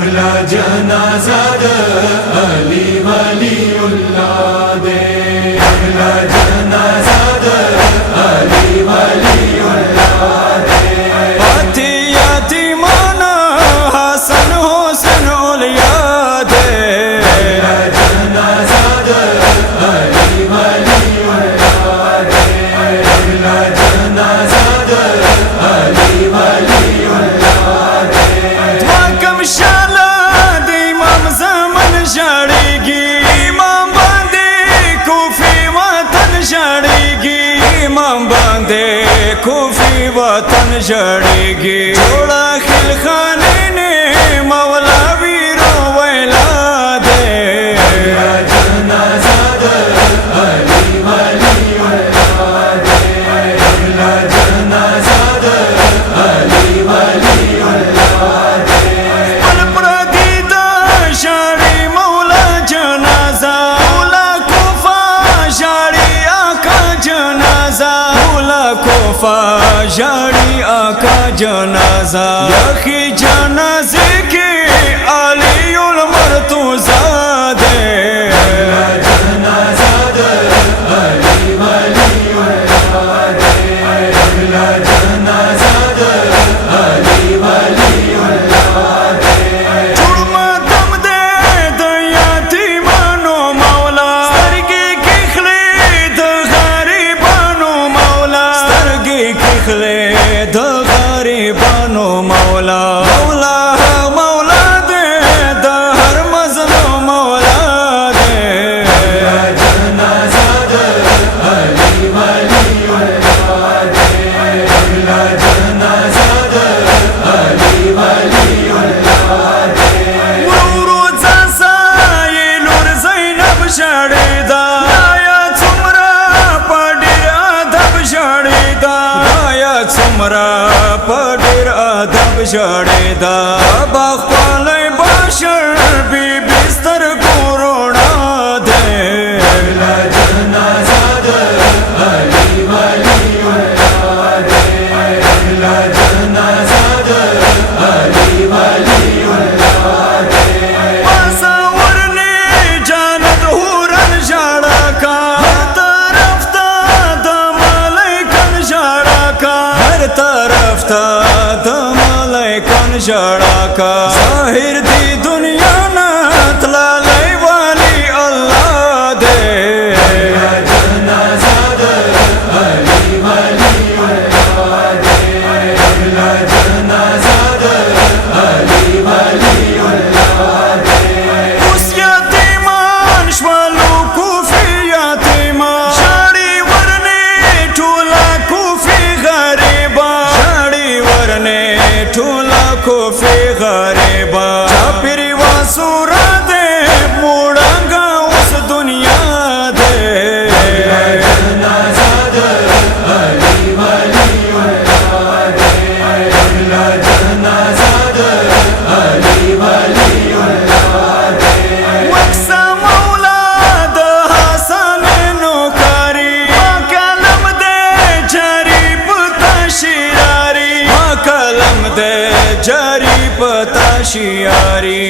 अगला जनाजा अली वलीउल्लाह दे, अगला जनाजा अली वलीउल्लाह दे। पाती यतीमाना हसन हुसैन औलिया दे, अगला जनाजा अली वलीउल्लाह दे, अगला जनाजा अली वलीउल्लाह दे। कम शाला दे इमाम ज़मान शाड़ेगी, इमाम बांधे कूफी वतन शाड़ेगी, इमाम बांधे कूफी वतन शाड़ेगी। जोड़ा खिल खाने ने मौला वीरो वैला दे, अगला जनाजा अली वलीउल्लाह दे, अगला जनाजा अली वलीउल्लाह दे। पल प्रदीदा शाड़ी मौला जनाजा, मौला कोफा शाड़ी आका जनाजा, मौला कोफा शाड़ी आका जनाजा। यखी जनाजे के अलीउल मर्तुज़ा दे, अगला जनाजा अली वलीउल्लाह दे, अगला जनाजा अली वलीउल्लाह दे। जुड़मा दम दे दयाती मानो मौला, सरगी किखले दगारी बानो मौला, सरगी किखले दगारी बानो मौला। मौला मौला दे दहर मजलो मौला दे, अगला जनाजा अली वलीउल्लाह दे, अगला जनाजा अली वलीउल्लाह दे। वरुजा सायलुर ज़ैनब शाड़ेदा, आया तुमरा पडिर अदब शाड़ेदा, आया तुमरा पडिर अदब शाड़ेदा। बाख्वाले बाशर भी बिस्तर कोरोना दे, अगला जनाजा अली वलीउल्लाह दे, अगला जनाजा अली वलीउल्लाह दे। पासावर ने जानत हुरन शाड़ा का, हर तरफ ता दमालैकन शाड़ा का, हर तरफ ता दमालैकन शाड़ा का। जाहिर दी दुनिया ना तलालै वाली अल्लाह दे, अगला जनाजा अली वलीउल्लाह दे, अगला जनाजा अली वलीउल्लाह दे। उस यतीमान श्वालू कूफी यतीमान, शाड़ी वरने ठूला कूफी गरीबा, शाड़ी वरने ठूला कूफी गरीबा। चापिरी वासुरा दे मुड़ांगा उस दुनिया दे, अगला जनाजा अली वलीउल्लाह दे, अगला जनाजा अली वलीउल्लाह दे। वक्सा मौला द हसन नौकारी, कलम दे जरी पता शियारी, कलम दे जरी पता शियारी।